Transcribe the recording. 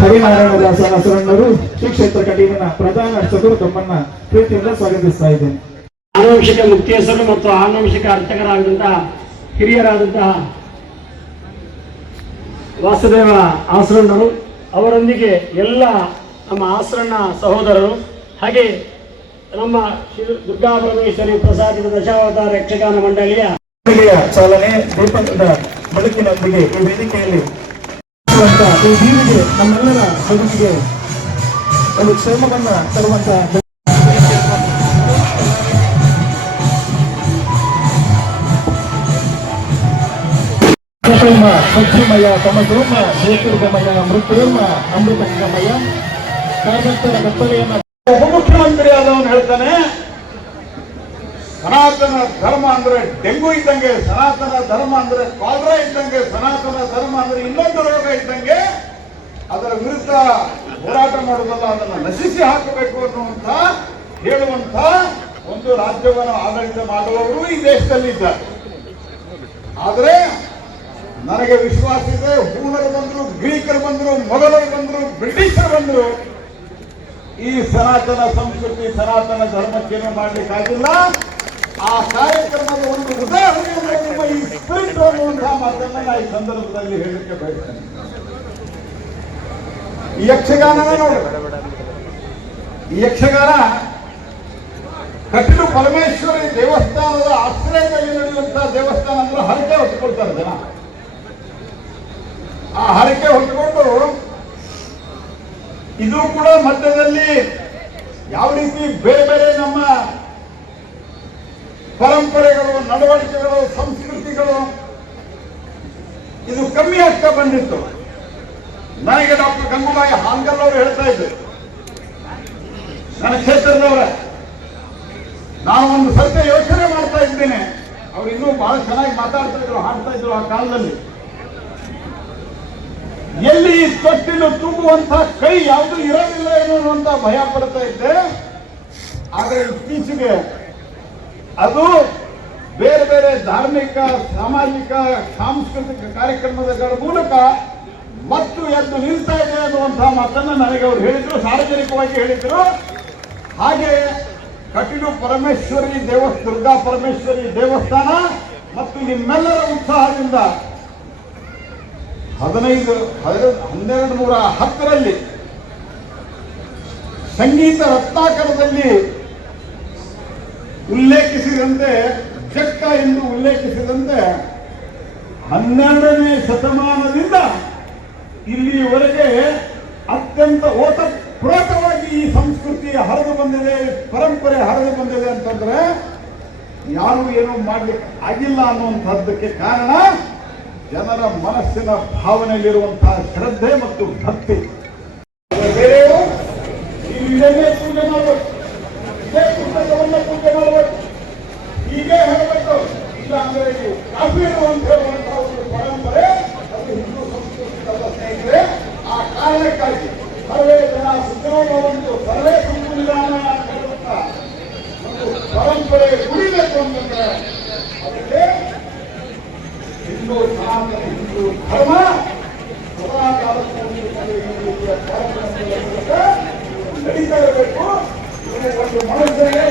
ಹರಿನಾರಾಯಣದಾಸ ಹಸರಣ್ಣರು ಶ್ರೀ ಕ್ಷೇತ್ರ ಕಟೀಲಿನ ಪ್ರಧಾನ ಅರ್ಚಕರು ತಮ್ಮನ್ನ ಪ್ರೀತಿಯಿಂದ ಸ್ವಾಗತಿಸ್ತಾ ಇದ್ದೇನೆ. ಆನುವಂಶಿಕ ಮುಕ್ತೇಶ್ವರರು ಮತ್ತು ಆನುವಂಶಿಕ ಅರ್ಚಕರಾದಂತಹ ಹಿರಿಯರಾದಂತಹ ವಾಸುದೇವ ಆಸರಣ್ಣರು ಅವರೊಂದಿಗೆ ಎಲ್ಲ ನಮ್ಮ ಆಸರಣ್ಣ ಸಹೋದರರು ಹಾಗೆ ನಮ್ಮ ಶ್ರೀ ದುರ್ಗಾ ಪರಮೇಶ್ವರಿ ಪ್ರಸಾದಿತ ದಶಾವತಾರ ಯಕ್ಷಗಾನ ಮಂಡಳಿಯ ಚಾಲನೆ ದೀಪದ ಬೆಳಕಿನೊಂದಿಗೆ ಈ ವೇದಿಕೆಯಲ್ಲಿ ಈ ಜೀವಿಗೆ ನಮ್ಮೆಲ್ಲರ ಬದುಕಿಗೆ ಒಂದು ಕ್ಷೇಮವನ್ನ ತರುವಂತ ಸತ್ಯಮಯ ತಮಸೋಮ ಜ್ಯೋತಿರ್ಗಮಯ ಮೃತ್ಯುರ್ಮ ಅಮೃತಂಗಮಯ ಕಾರ್ಯಕರ್ತರ ಕತ್ತಲೆಯನ್ನ ಉಪಮುಖ್ಯಮಂತ್ರಿ ಆದವನು ಹೇಳ್ತಾನೆ, ಸನಾತನ ಧರ್ಮ ಅಂದ್ರೆ ಡೆಂಗು ಇದ್ದಂಗೆ, ಸನಾತನ ಧರ್ಮ ಅಂದ್ರೆ ಕಾಲರಾ ಇದ್ದಂಗೆ, ಸನಾತನ ಧರ್ಮ ಅಂದ್ರೆ ಇನ್ನೊಂದು ರೋಗ ಇದ್ದಂಗೆ, ಅದರ ವಿರುದ್ಧ ಹೋರಾಟ ಮಾಡುವುದಲ್ಲ, ಅದನ್ನು ನಶಿಸಿ ಹಾಕಬೇಕು ಅನ್ನುವಂತ ಹೇಳುವಂತ ಒಂದು ರಾಜ್ಯವನ್ನು ಆಡಳಿತ ಮಾಡುವವರು ಈ ದೇಶದಲ್ಲಿ ಇದ್ದಾರೆ. ಆದರೆ ನನಗೆ ವಿಶ್ವಾಸ ಇದೆ, ಹೂಣರು ಬಂದ್ರು, ಗ್ರೀಕರು ಬಂದ್ರು, ಮೊಘಲರು ಬಂದ್ರು, ಬ್ರಿಟಿಷರು ಬಂದ್ರು, ಈ ಸನಾತನ ಸಂಸ್ಕೃತಿ ಸನಾತನ ಧರ್ಮಕ್ಕೇನು ಮಾಡ್ಲಿಕ್ಕಾಗಿಲ್ಲ. ಆ ಕಾರ್ಯಕ್ರಮದ ಒಂದು ಉದಾಹರಣೆ ನಿಮ್ಮ ಈ ಸ್ಪಿರಿಟ್ ಅನ್ನುವಂತಹ ಮಾತನ್ನ ನಾನು ಈ ಸಂದರ್ಭದಲ್ಲಿ ಹೇಳಲಿಕ್ಕೆ ಬಯಸ್ತೇನೆ. ಈ ಯಕ್ಷಗಾನನ ನೋಡಿ, ಈ ಯಕ್ಷಗಾನ ಕಟೀಲು ಪರಮೇಶ್ವರಿ ದೇವಸ್ಥಾನದ ಆಶ್ರಯದಲ್ಲಿ ನಡೆಯುವಂತಹ ದೇವಸ್ಥಾನ ಅಂದ್ರೆ ಹರಕೆ ಹೊತ್ಕೊಳ್ತಾರೆ ಜನ. ಆ ಹರಕೆ ಹೊತ್ಕೊಂಡು ಇದು ಕೂಡ ಮಧ್ಯದಲ್ಲಿ ಯಾವ ರೀತಿ ಬೇರೆ ಬೇರೆ ನಮ್ಮ ಪರಂಪರೆಗಳು, ನಡವಳಿಕೆಗಳು, ಸಂಸ್ಕೃತಿಗಳು ಇದು ಕಮ್ಮಿ ಆಗ್ತಾ ಬಂದಿತ್ತು. ನನಗೆ ಡಾಕ್ಟರ್ ಗಂಗೂಬಾಯಿ ಹಾನ್ಗಲ್ ಅವರು ಹೇಳ್ತಾ ಇದ್ರು, ನನ್ನ ಕ್ಷೇತ್ರದವರ, ನಾನು ಒಂದು ಸತ್ಯ ಯೋಚನೆ ಮಾಡ್ತಾ ಇದ್ದೇನೆ. ಅವ್ರು ಇನ್ನೂ ಬಹಳ ಚೆನ್ನಾಗಿ ಮಾತಾಡ್ತಾ ಇದ್ರು, ಹಾಡ್ತಾ ಇದ್ರು ಆ ಕಾಲದಲ್ಲಿ. ಎಲ್ಲಿ ತೊಟ್ಟಿಲು ತೂಗುವಂತಹ ಕೈ ಯಾವುದು ಇರೋದಿಲ್ಲ ಎನ್ನುವಂತ ಭಯ ಪಡ್ತಾ ಇದ್ದೆ. ಆದರೆ ಇತ್ತೀಚೆಗೆ ಅದು ಬೇರೆ ಬೇರೆ ಧಾರ್ಮಿಕ, ಸಾಮಾಜಿಕ, ಸಾಂಸ್ಕೃತಿಕ ಕಾರ್ಯಕ್ರಮಗಳ ಮೂಲಕ ಮತ್ತು ಎದ್ದು ನಿಲ್ತಾ ಇದೆ ಅನ್ನುವಂತಹ ಮಾತನ್ನು ನನಗೆ ಅವರು ಹೇಳಿದ್ರು, ಸಾರ್ವಜನಿಕವಾಗಿ ಹೇಳಿದ್ರು. ಹಾಗೆ ಕಟೀಲು ಪರಮೇಶ್ವರಿ ದುರ್ಗಾ ಪರಮೇಶ್ವರಿ ದೇವಸ್ಥಾನ ಮತ್ತು ನಿಮ್ಮೆಲ್ಲರ ಉತ್ಸಾಹದಿಂದ 1210ರಲ್ಲಿ ಸಂಗೀತ ರತ್ನಾಕರದಲ್ಲಿ ಉಲ್ಲೇಖಿಸಿದಂತೆ, ಜಕ್ಕ ಎಂದು ಉಲ್ಲೇಖಿಸಿದಂತೆ 12ನೇ ಶತಮಾನದಿಂದ ಇಲ್ಲಿಯವರೆಗೆ ಅತ್ಯಂತ ಓತಪ್ರೋತವಾಗಿ ಈ ಸಂಸ್ಕೃತಿ ಹರಿದು ಬಂದಿದೆ, ಪರಂಪರೆ ಹರಿದು ಬಂದಿದೆ ಅಂತಂದ್ರೆ ಯಾರು ಏನೂ ಮಾಡ್ಲಿಕ್ಕೆ ಆಗಿಲ್ಲ ಅನ್ನುವಂಥದ್ದಕ್ಕೆ ಕಾರಣ ಜನರ ಮನಸ್ಸಿನ ಭಾವನೆಯಲ್ಲಿರುವಂತಹ ಶ್ರದ್ಧೆ ಮತ್ತು ಭಕ್ತಿ. ಬೇರೆಯವರು ಇದನ್ನೇ ಪೂಜೆ ಮಾಡಬೇಕು, ಇದೇ ಪುಸ್ತಕವನ್ನ ಪೂಜೆ ಮಾಡಬೇಕು, ಹೀಗೆ ಹೇಳಬೇಕು, ಇಲ್ಲ ಅಂದ್ರೆ ಕಾಫೀರು ಅಂತ ಹೇಳುವಂತಹ ಒಂದು ಪರಂಪರೆ ಅದು ಹಿಂದೂ ಸಂಸ್ಕೃತಿ ಸ್ನೇಹಿತರೆ. ಆ ಕಾರಣಕ್ಕಾಗಿ ಸರ್ವೇ ಜನ ಸುಖವಂತು ಸರ್ವೇ ಸಂವಿಧಾನ ಅಂತ ಹೇಳುವಂತ ಒಂದು ಪರಂಪರೆ ಉಳಿಬೇಕು ಅಂತಂದ್ರೆ ಅದಕ್ಕೆ ಹಿಂದೂ ಸನಾತನ ಹಿಂದೂ ಧರ್ಮ ಸದಾ ಕಾಲಕ್ಕೂ ನಡೀತಾ ಇರಬೇಕು. ಒಂದು ಮನಸ್ಸಿಗೆ